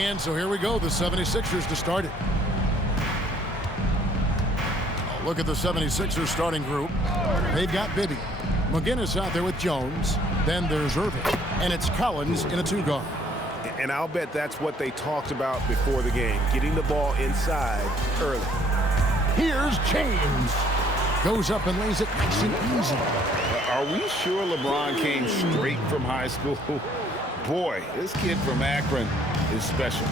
And so here we go, the 76ers to start it. Oh, look at the 76ers starting group. They've got Bibby. McGinnis out there with Jones. Then there's Irving. And it's Collins in a two-guard. And I'll bet that's what they talked about before the game, getting the ball inside early. Here's James. Goes up and lays it nice and easy. Are we sure LeBron came straight from high school? Boy, this kid from Akron is special.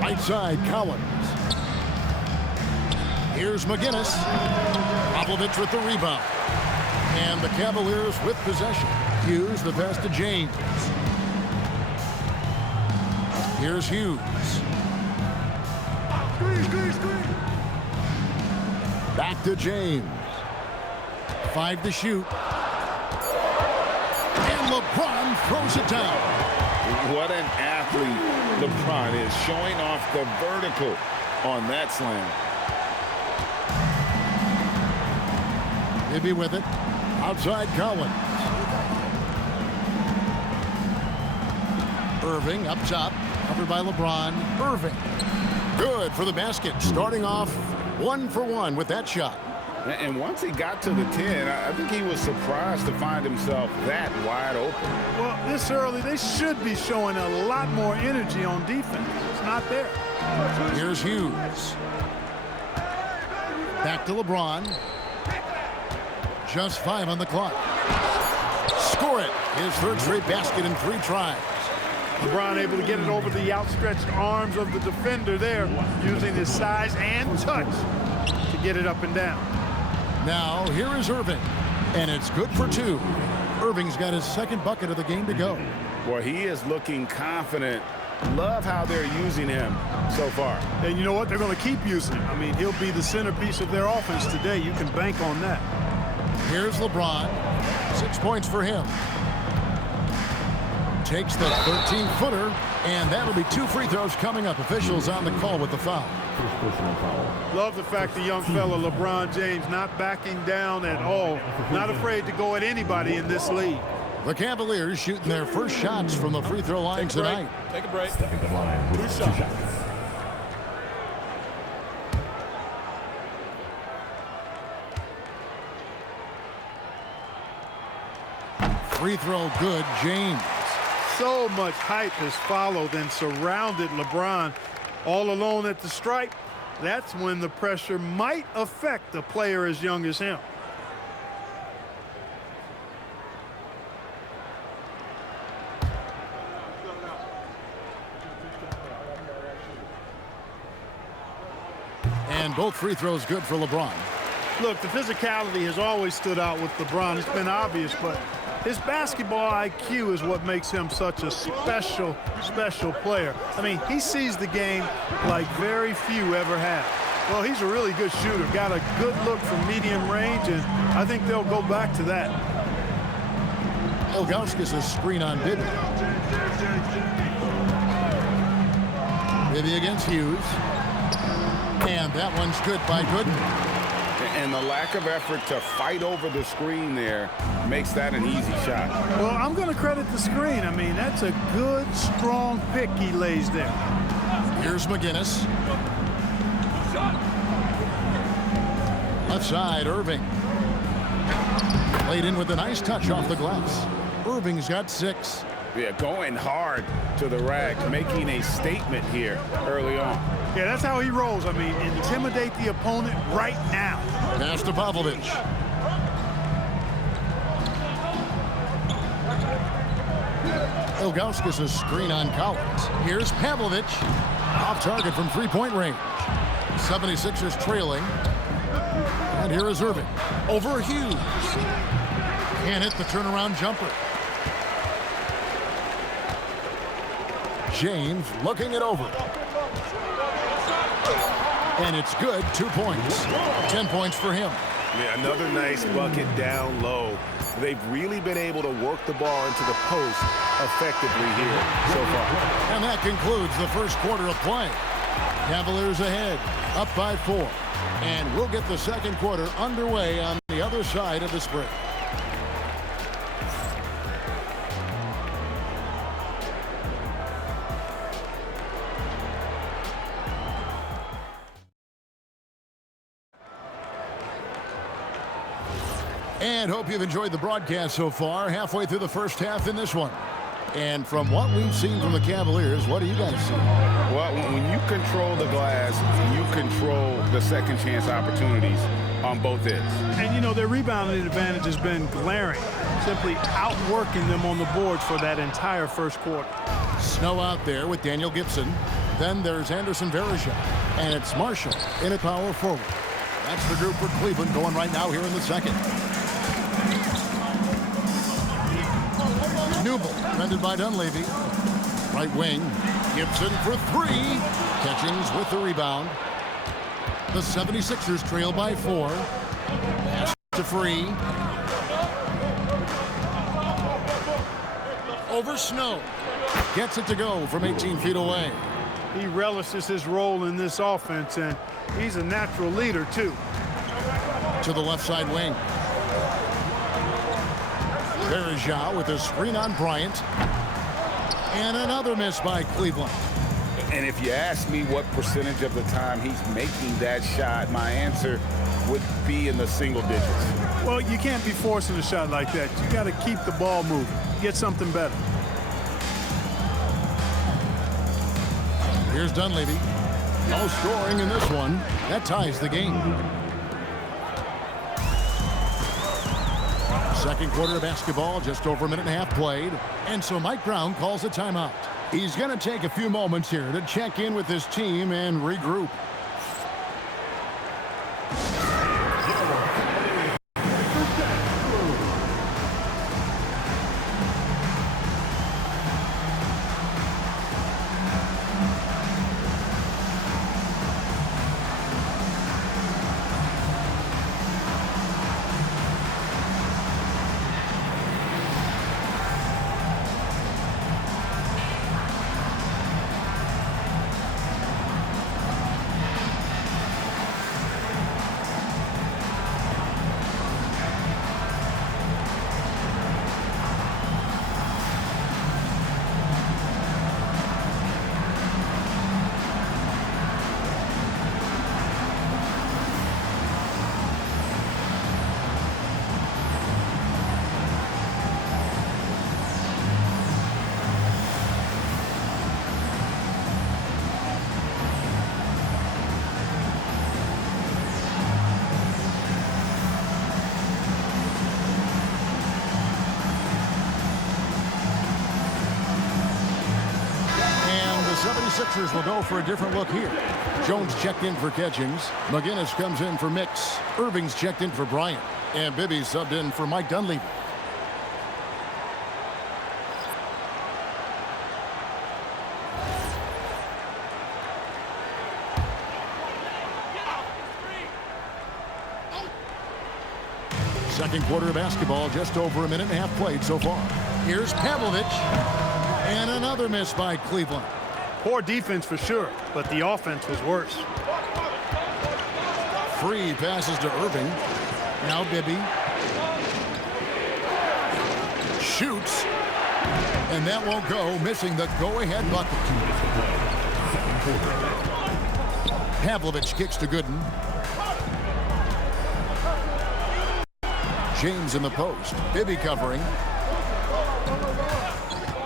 Right side, Collins. Here's McGinnis. Popovich with the rebound. And the Cavaliers with possession. Hughes the pass to James. Here's Hughes. Back to James. 5 to shoot. And LeBron throws it down. What an athlete LeBron is, showing off the vertical on that slam. Bibby with it. Outside Collins. Irving up top. Covered by LeBron. Irving. Good for the basket. Starting off 1 for 1 with that shot. And once he got to the 10, I think he was surprised to find himself that wide open. Well, this early, they should be showing a lot more energy on defense. It's not there. Here's Hughes. Back to LeBron. Just 5 on the clock. Score it. His third straight basket in 3 tries. LeBron able to get it over the outstretched arms of the defender there, using his size and touch to get it up and down. Now, here is Irving, and it's good for 2. Irving's got his second bucket of the game to go. Boy, he is looking confident. Love how they're using him so far. And you know what? They're going to keep using him. I mean, he'll be the centerpiece of their offense today. You can bank on that. Here's LeBron. 6 points for him. Takes the 13-footer, and that'll be 2 free throws coming up. Officials on the call with the foul. Love the fact the young fella, LeBron James, not backing down at all. Not afraid to go at anybody in this league. The Cavaliers shooting their first shots from the free throw line tonight. Take a break. Stepping the line with 2 shots. Free throw good, James. So much hype has followed and surrounded LeBron all alone at the stripe. That's when the pressure might affect a player as young as him. And both free throws good for LeBron. Look, the physicality has always stood out with LeBron. It's been obvious, but his basketball IQ is what makes him such a special player. I mean, he sees the game like very few ever have. Well, he's a really good shooter, got a good look from medium range, and I think they'll go back to that. Ilgauskas a screen on Bibby. Bibby against Hughes. And that one's good by Gooden. And the lack of effort to fight over the screen there makes that an easy shot. Well, I'm going to credit the screen. I mean, that's a good, strong pick he lays there. Here's McGinnis. Left side, Irving. Played in with a nice touch off the glass. Irving's got 6. Yeah, going hard to the rack, making a statement here early on. Yeah, that's how he rolls. I mean, intimidate the opponent right now. Pass to Popovich. Ilgauskas a screen on Collins. Here's Pavlovich. Off target from 3-point range. 76ers trailing. And here is Irving. Over Hughes. Can't hit the turnaround jumper. James looking it over. And it's good, 2 points. 10 points for him. Yeah, another nice bucket down low. They've really been able to work the ball into the post effectively here so far. And that concludes the first quarter of play. Cavaliers ahead, up by 4. And we'll get the second quarter underway on the other side of this break. And hope you've enjoyed the broadcast so far. Halfway through the first half in this one. And from what we've seen from the Cavaliers, what do you guys see? Well, when you control the glass, you control the second chance opportunities on both ends. And, you know, their rebounding advantage has been glaring, simply outworking them on the boards for that entire first quarter. Snow out there with Daniel Gibson. Then there's Anderson Varejao. And it's Marshall in at power forward. That's the group for Cleveland going right now here in the second. Newble, defended by Dunleavy. Right wing, Gibson for three. Catchings with the rebound. The 76ers trail by 4. Pass to Free. Over Snow. Gets it to go from 18 feet away. He relishes his role in this offense, and he's a natural leader, too. To the left side wing. Varejao with a screen on Bryant. And another miss by Cleveland. And if you ask me what percentage of the time he's making that shot, my answer would be in the single digits. Well, you can't be forcing a shot like that. You got to keep the ball moving, get something better. Here's Dunleavy. No scoring in this one. That ties the game. Second quarter of basketball, just over a minute and a half played. And so Mike Brown calls a timeout. He's going to take a few moments here to check in with his team and regroup. The 76ers will go for a different look here. Jones checked in for Catchings. McGinnis comes in for Mix. Irving's checked in for Bryant. And Bibby subbed in for Mike Dunleavy. Second quarter of basketball, just over a minute and a half played so far. Here's Pavlovich. And another miss by Cleveland. Poor defense for sure, but the offense was worse. Free passes to Irving. Now Bibby. Shoots. And that won't go, missing the go-ahead bucket. Pavlovich kicks to Gooden. James in the post. Bibby covering.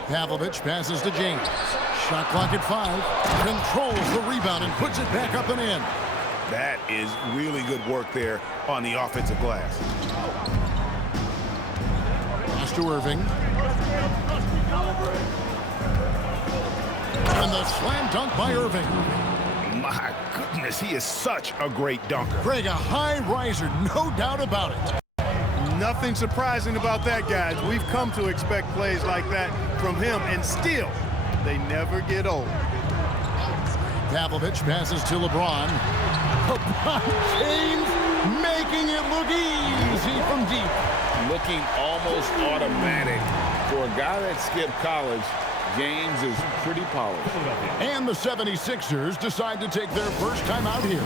Pavlovich passes to James. Shot clock at 5. Controls the rebound and puts it back up and in. That is really good work there on the offensive glass. Pass to Irving. And the slam dunk by Irving. My goodness, he is such a great dunker. Greg, a high riser, no doubt about it. Nothing surprising about that, guys. We've come to expect plays like that from him, and still, they never get old. Pavlovich passes to LeBron. LeBron James making it look easy from deep. Looking almost automatic. For a guy that skipped college, James is pretty polished. And the 76ers decide to take their first time out here.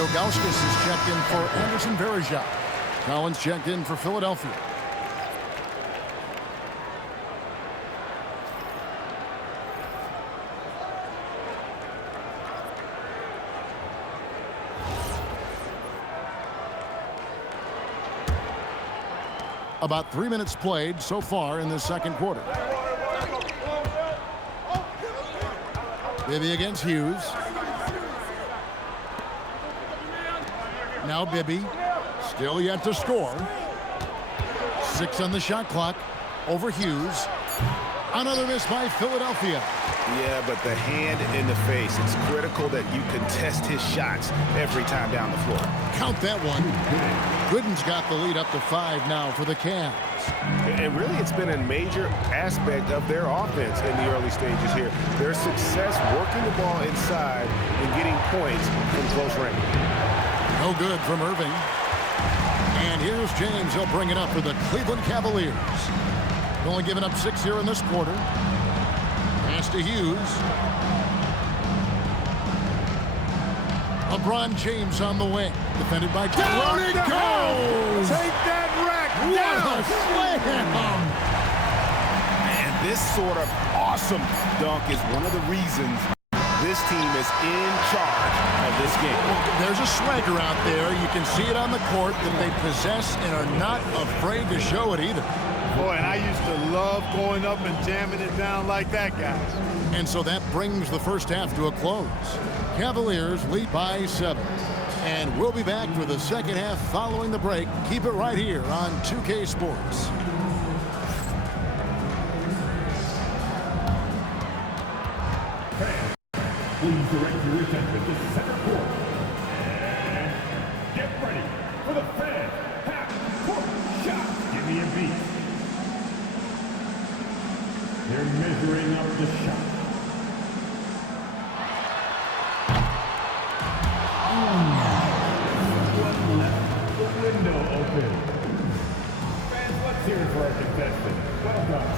Ilgauskas is checked in for Anderson Varejao. Collins checked in for Philadelphia. About 3 minutes played so far in the second quarter. Bibby against Hughes. Now Bibby, still yet to score. 6 on the shot clock. Over Hughes. Another miss by Philadelphia. Yeah, but the hand in the face. It's critical that you contest his shots every time down the floor. Count that one. Gooden's got the lead up to 5 now for the Cavs. And really, it's been a major aspect of their offense in the early stages here. Their success working the ball inside and getting points from close range. No good from Irving. And here's James. He'll bring it up for the Cleveland Cavaliers. Only giving up 6 here in this quarter. Pass to Hughes. LeBron James on the wing. Defended by down it goes! Take that rack What a slam! And this sort of awesome dunk is one of the reasons this team is in charge of this game. There's a swagger out there. You can see it on the court that they possess and are not afraid to show it either. Boy, and I used to love going up and jamming it down like that, guys. And so that brings the first half to a close. Cavaliers lead by 7. And we'll be back for the second half following the break. Keep it right here on 2K Sports. Please direct your attention to center court. And get ready for the fan half-court shot. Give me a beat. They're measuring up the shot. One left, the window open. Fans, let's hear it for our contestant. Well done.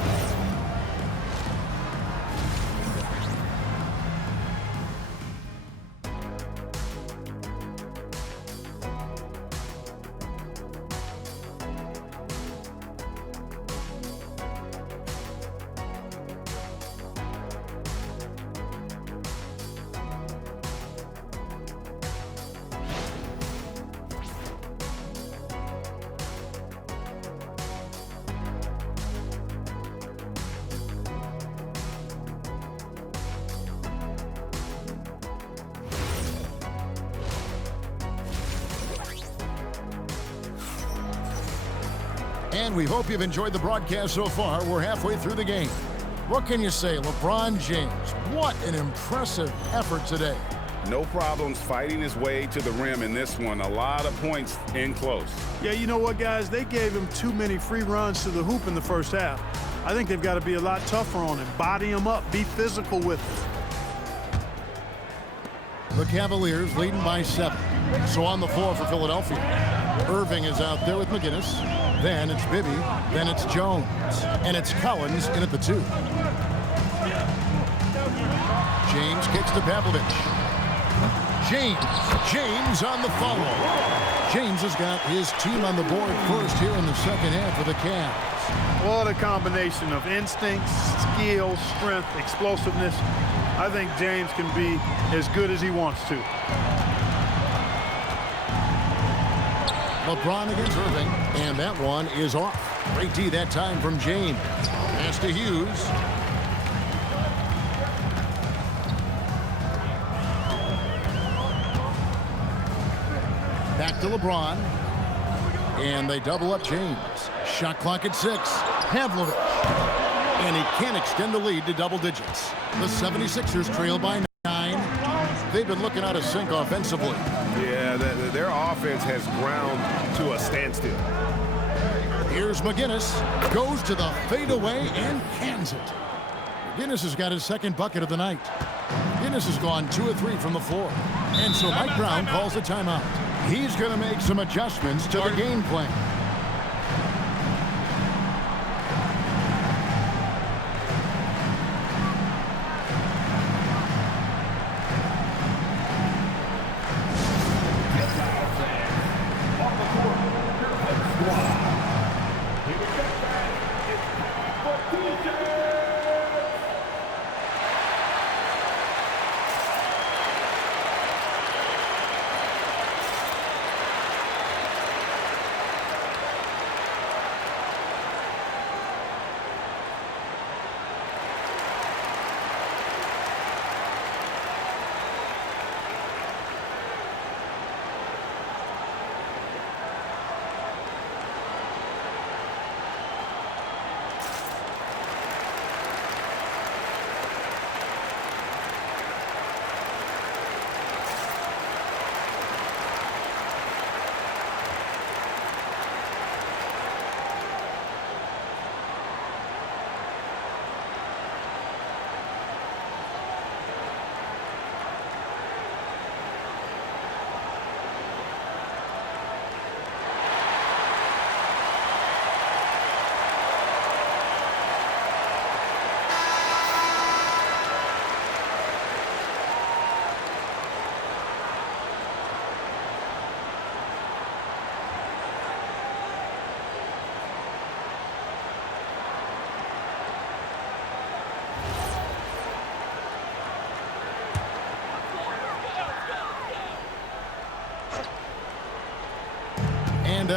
And we hope you've enjoyed the broadcast so far. We're halfway through the game. What can you say? LeBron James, what an impressive effort today. No problems fighting his way to the rim in this one. A lot of points in close. Yeah, you know what, guys? They gave him too many free runs to the hoop in the first half. I think they've got to be a lot tougher on him. Body him up. Be physical with him. The Cavaliers leading by 7. So on the floor for Philadelphia. Irving is out there with McGinnis. Then it's Bibby. Then it's Jones. And it's Collins in at the 2. James kicks to Pavlovich. James on the follow. James has got his team on the board first here in the second half for the Cavs. What a combination of instincts, skill, strength, explosiveness. I think James can be as good as he wants to. LeBron against Irving, and that one is off. Great D that time from James. Pass to Hughes. Back to LeBron. And they double up James. Shot clock at 6. Pavlovich. And he can't extend the lead to double digits. The 76ers trail by 9. They've been looking out of sync offensively. Yeah, their offense has ground to a standstill. Here's McGinnis. Goes to the fadeaway and cans it. McGinnis has got his second bucket of the night. McGinnis has gone 2 of 3 from the floor. And so Mike Brown calls a timeout. He's going to make some adjustments to the game plan.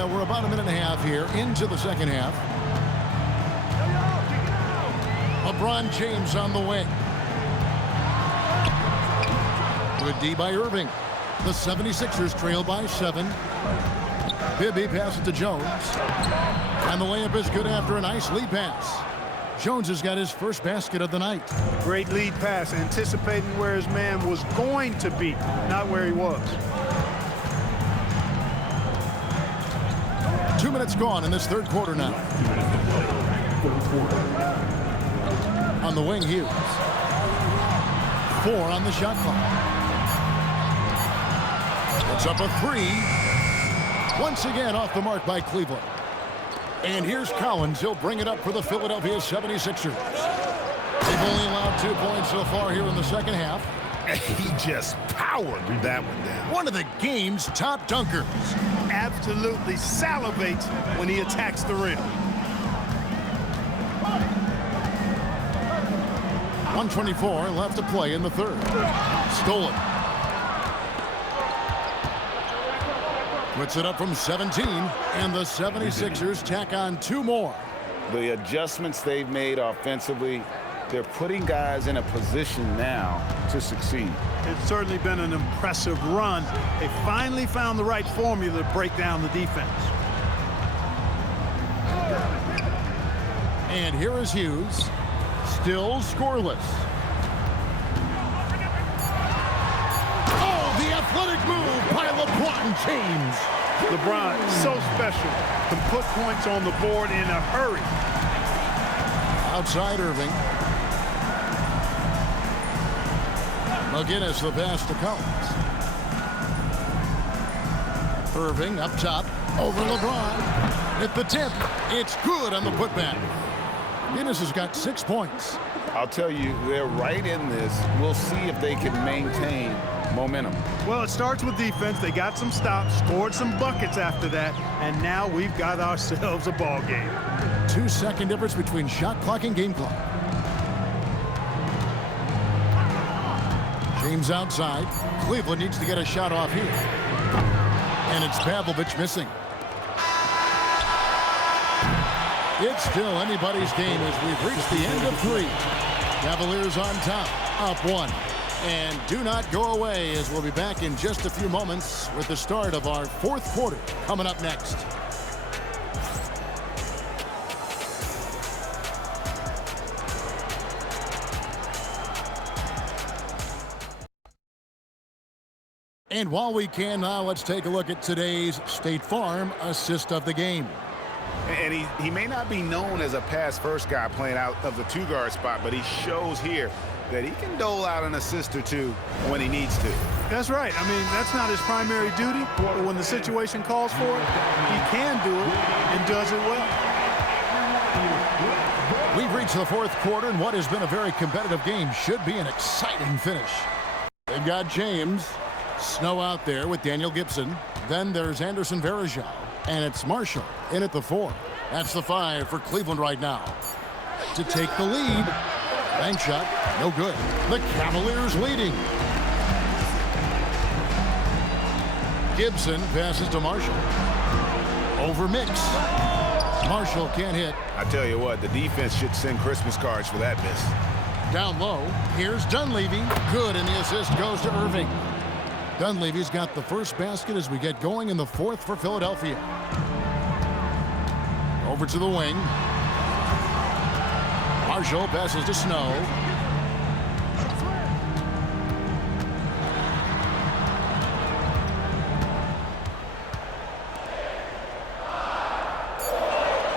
we're about a minute and a half here into the second half. LeBron James on the wing. Good D by Irving. The 76ers trail by 7. Bibby passes to Jones. And the layup is good after a nice lead pass. Jones has got his first basket of the night. Great lead pass, anticipating where his man was going to be, not where he was. 2 minutes gone in this third quarter now. On the wing, Hughes. 4 on the shot clock. It's up a 3. Once again off the mark by Cleveland. And here's Collins. He'll bring it up for the Philadelphia 76ers. They've only allowed 2 points so far here in the second half. He just powered that one down. One of the game's top dunkers. Absolutely salivates when he attacks the rim. 124 left to play in the third. Stolen. Puts it up from 17, and the 76ers tack on 2 more. The adjustments they've made offensively, they're putting guys in a position now to succeed. It's certainly been an impressive run. They finally found the right formula to break down the defense. And here is Hughes. Still scoreless. Oh, the athletic move by LeBron James. LeBron, so special, can put points on the board in a hurry. Outside Irving. McGinnis the pass to Collins. Irving up top over LeBron. At the tip, it's good on the putback. McGinnis has got 6 points. I'll tell you, they're right in this. We'll see if they can maintain momentum. Well, it starts with defense. They got some stops, scored some buckets after that, and now we've got ourselves a ball game. 2-second difference between shot clock and game clock. James outside. Cleveland needs to get a shot off here. And it's Pavlovich missing. It's still anybody's game as we've reached the end of 3. Cavaliers on top, up 1. And do not go away as we'll be back in just a few moments with the start of our fourth quarter coming up next. And while we can now, let's take a look at today's State Farm assist of the game. And he may not be known as a pass-first guy playing out of the 2-guard spot, but he shows here that he can dole out an assist or 2 when he needs to. That's right. I mean, that's not his primary duty, but when the situation calls for it, he can do it and does it well. We've reached the fourth quarter, and what has been a very competitive game should be an exciting finish. They've got James, Snow out there with Daniel Gibson. Then there's Anderson Varejao, and it's Marshall in at the 4. That's the 5 for Cleveland right now. To take the lead. Bank shot, no good. The Cavaliers leading. Gibson passes to Marshall. Over Mix. Marshall can't hit. I tell you what, the defense should send Christmas cards for that miss. Down low, here's Dunleavy. Good, and the assist goes to Irving. Dunleavy's got the first basket as we get going in the fourth for Philadelphia. Over to the wing. Marshall passes to Snow.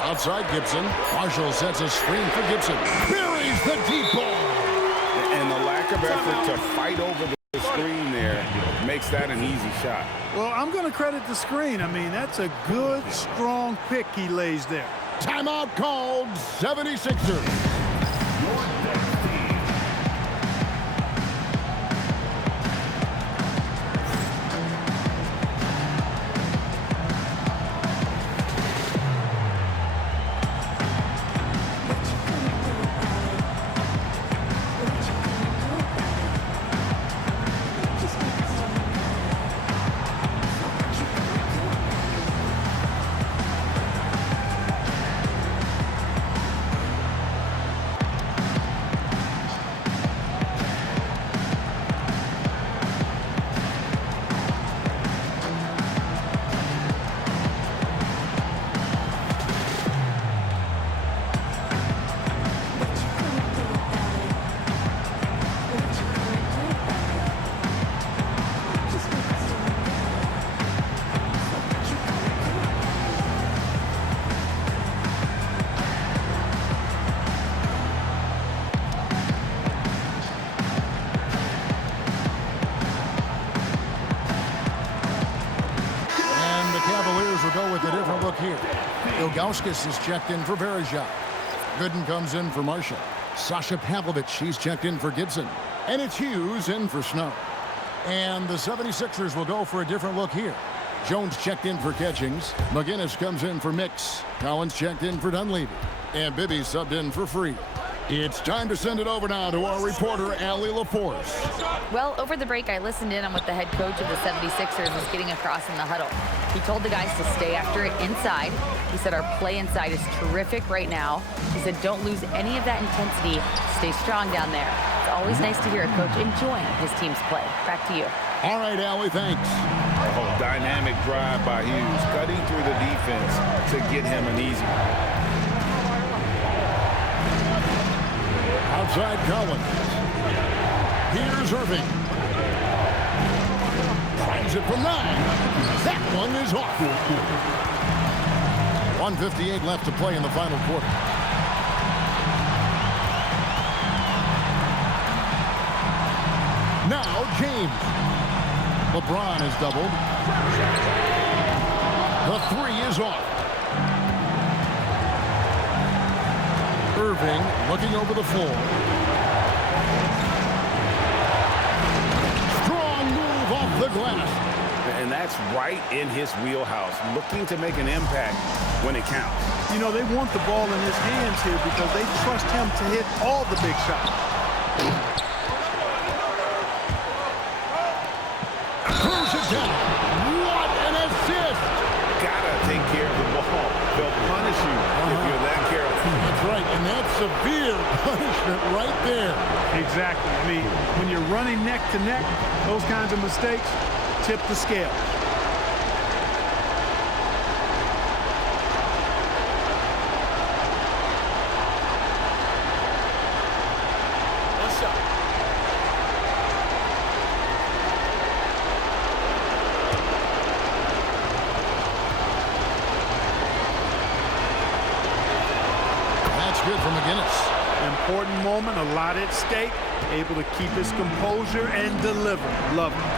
Outside Gibson. Marshall sets a screen for Gibson. Buries the deep ball. And the lack of effort to fight over the screen there makes that an easy shot. Well, I'm going to credit the screen. I mean, that's a good, strong pick he lays there. Timeout called, 76ers. look here. Ilgauskas is checked in for Verejao. Gooden comes in for Marshall. Sasha Pavlovich, he's checked in for Gibson. And it's Hughes in for Snow. And the 76ers will go for a different look here. Jones checked in for Catchings. McGinnis comes in for Mix. Collins checked in for Dunleavy. And Bibby subbed in for Free. It's time to send it over now to our reporter, Allie LaForce. Well, over the break, I listened in on what the head coach of the 76ers was getting across in the huddle. He told the guys to stay after it inside. He said our play inside is terrific right now. He said don't lose any of that intensity. Stay strong down there. It's always nice to hear a coach enjoying his team's play. Back to you. All right, Allie, thanks. Oh, dynamic drive by Hughes, cutting through the defense to get him an easy one. Outside Collins. Here's Irving. Finds it from 9. That one is off. 1:58 left to play in the final quarter. Now James. LeBron is doubled. The 3 is off. Irving looking over the floor. Strong move off the glass. And that's right in his wheelhouse, looking to make an impact when it counts. You know, they want the ball in his hands here because they trust him to hit all the big shots. Throws it down. What an assist! Gotta take care of the ball. They'll punish you if you're that careless. That's right, and that's severe punishment right there. Exactly. I mean, when you're running neck to neck, those kinds of mistakes tip the scale. Good for McGinnis. Important moment, a lot at stake. Able to keep his composure and deliver. Love it.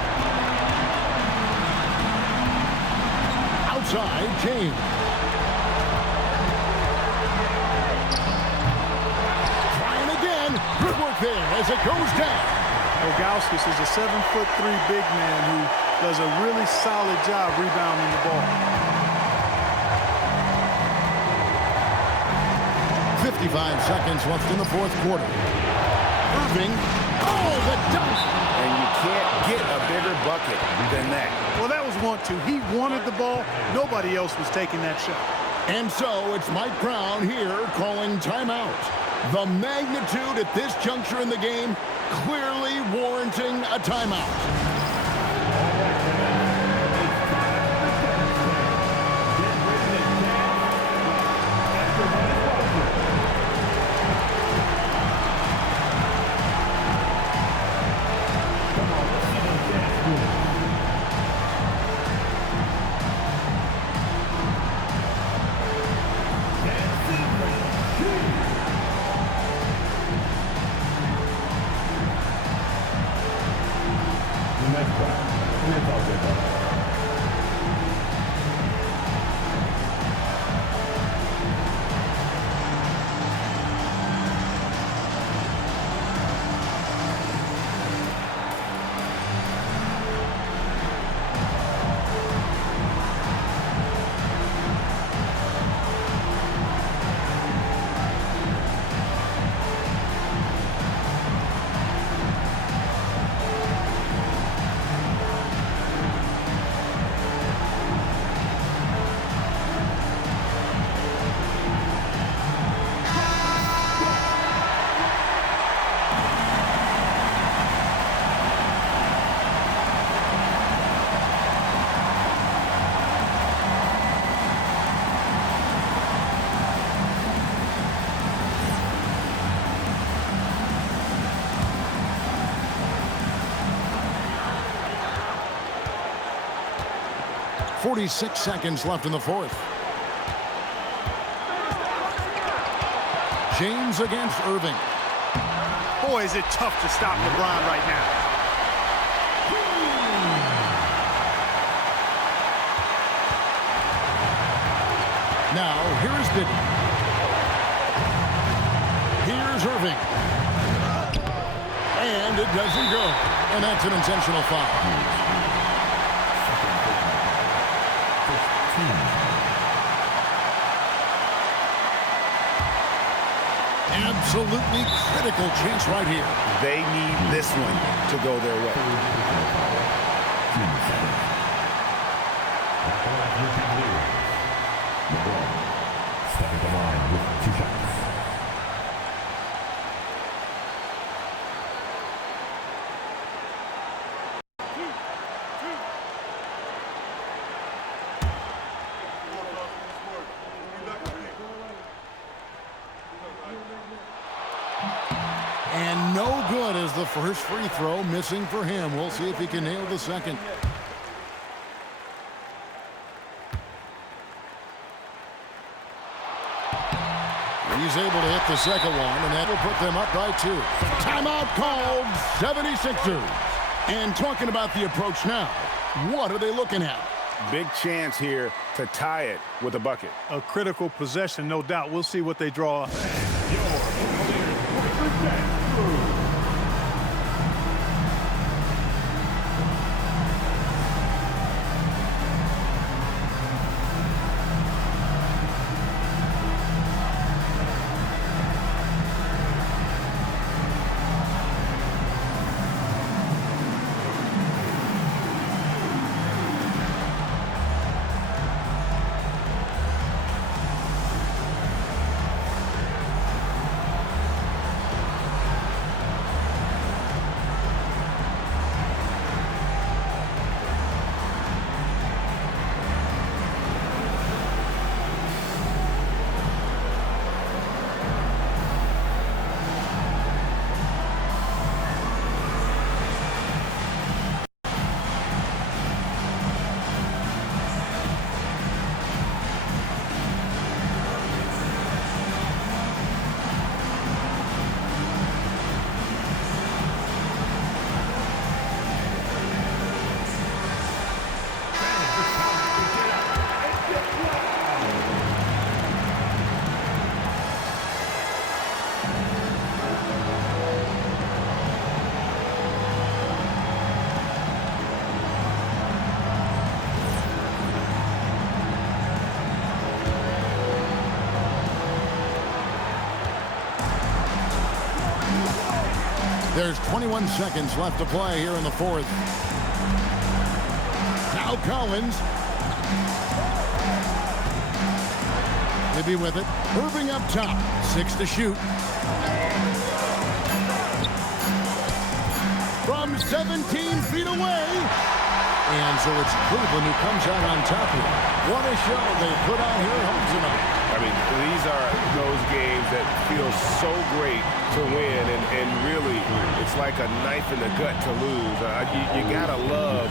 Outside, James. Trying again. Good work there as it goes down. Ilgauskas is a 7'3" big man who does a really solid job rebounding the ball. 55 seconds left in the fourth quarter. Irving. Oh, the dunk! And you can't get a bigger bucket than that. Well, that was 1-2. He wanted the ball. Nobody else was taking that shot. And so it's Mike Brown here calling timeout. The magnitude at this juncture in the game clearly warranting a timeout. .46 seconds left in the fourth. James against Irving. Boy, is it tough to stop LeBron right now. Now, here is Biddy. Here's Irving. And it doesn't go. And that's an intentional foul. Absolutely critical chance right here. They need this one to go their way. LeBron stepping the line with 2 shots. And no good as the first free throw missing for him. We'll see if he can nail the second. He's able to hit the second one, and that will put them up by 2. Timeout called, 76ers. And talking about the approach now, what are they looking at? Big chance here to tie it with a bucket. A critical possession, no doubt. We'll see what they draw. There's 21 seconds left to play here in the fourth. Now Collins. Maybe with it. Irving up top. 6 to shoot. From 17 feet away. And so it's Cleveland who comes out on top here. What a show they put on here at home tonight. I mean, these are those games that feel so great to win, and really, it's like a knife in the gut to lose. You gotta love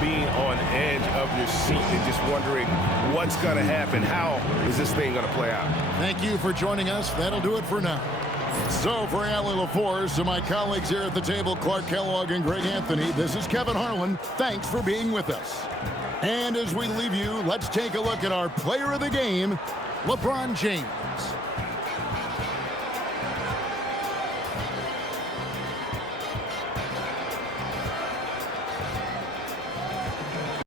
being on edge of your seat and just wondering what's gonna happen. How is this thing gonna play out? Thank you for joining us. That'll do it for now. So for Allie LaForce, to my colleagues here at the table, Clark Kellogg and Greg Anthony, this is Kevin Harlan. Thanks for being with us. And as we leave you, let's take a look at our player of the game, LeBron James.